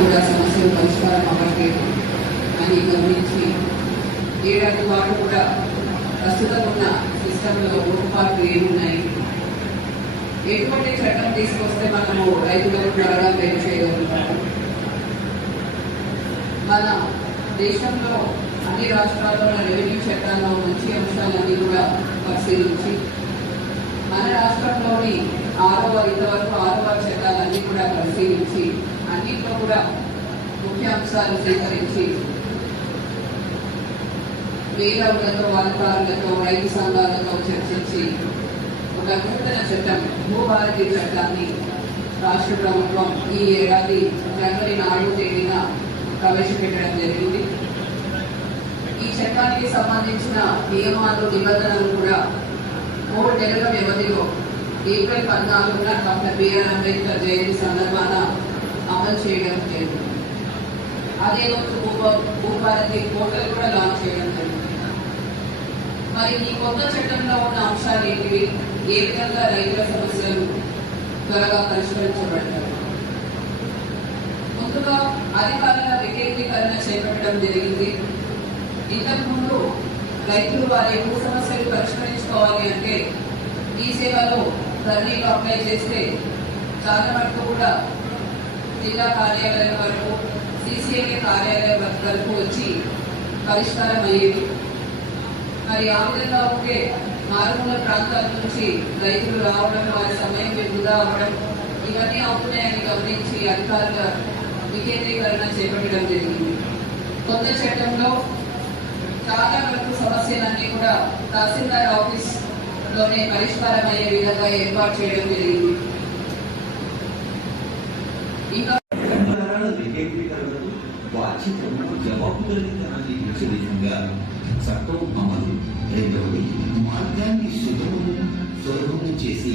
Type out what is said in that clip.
కూడా సమస్యలు పరిష్కారం అవ్వట్లేదు అని గమనించి ఏడాది పాటు కూడా ప్రస్తుతం ఉన్న సిస్టంలో లోటుపాట్లు ఏమున్నాయి, ఎటువంటి చట్టం తీసుకొస్తే మనము రైతులకు త్వరగా మేలు చేయగలుగుతాము, మన దేశంలో అన్ని రాష్ట్రాల్లో రెవెన్యూ చట్టాల్లో మంచి అంశాలన్నీ కూడా పరిశీలించి మన రాష్ట్రంలోని ఇంతవరకు 6వ చట్టాలన్నీ కూడా పరిశీలించి అన్నింటిలో కూడా ముఖ్య అంశాలు స్వీకరించి వేలవులతో అధికారులతో రైతు సంఘాలతో చర్చించి ఒక నూతన చట్టం భూభారతి చట్టాన్ని రాష్ట్ర ప్రభుత్వం ఈ ఏడాది జనవరి 4వ తేదీన ప్రవేశపెట్టడం జరిగింది. ఈ చట్టానికి సంబంధించిన నియమాలు నిబంధనలు కూడా 3 నెలల వ్యవధిలో ఏప్రిల్ 14న డాక్టర్ బిఆర్ అంబేద్కర్ జయంతి సందర్భాన అమలు చేయడం జరిగింది. అదే రోజు భూభారతి పోర్టల్ కూడా లాంచ్ చేయడం జరిగింది. మరి ఈ కొత్త చట్టంలో ఉన్న అంశాలు ఏంటివి, ఏ విధంగా రైతుల సమస్యలు త్వరగా పరిష్కరించబడతారు? ముందుగా అధికారుల వికేంద్రీకరణ చేపట్టడం జరిగింది. ఇంతకుముందు రైతులు వారి భూ సమస్యలు పరిష్కరించుకోవాలి అంటే ఈ సేవలో ధరణిలో అప్లై చేస్తే చాలా మటుకు కూడా జిల్లా కార్యాలయం వరకు సిసిఐ కార్యాలయం వరకు వచ్చి పరిష్కారం అయ్యేది. మరి ఆ విధంగా ఉంటే మారుమూల ప్రాంతాల నుంచి రైతులు రావడం, వారి సమయం వృధా అవ్వడం ఇవన్నీ అవుతున్నాయని గమనించి అధికారుల వికేంద్రీకరణ చేపట్టడం జరిగింది. కొత్త చట్టంలో చాలా వరకు సమస్యలన్నీ కూడా తహసీల్దార్ ఆఫీస్ లోనే పరిష్కారం అయ్యే విధంగా ఏర్పాటు చేయడం జరిగింది. ఇంకా జవాబుదారీతనాన్ని పెంచే విధంగా చట్టం అమలు, రెండవది మార్గాన్ని సులభం చేసి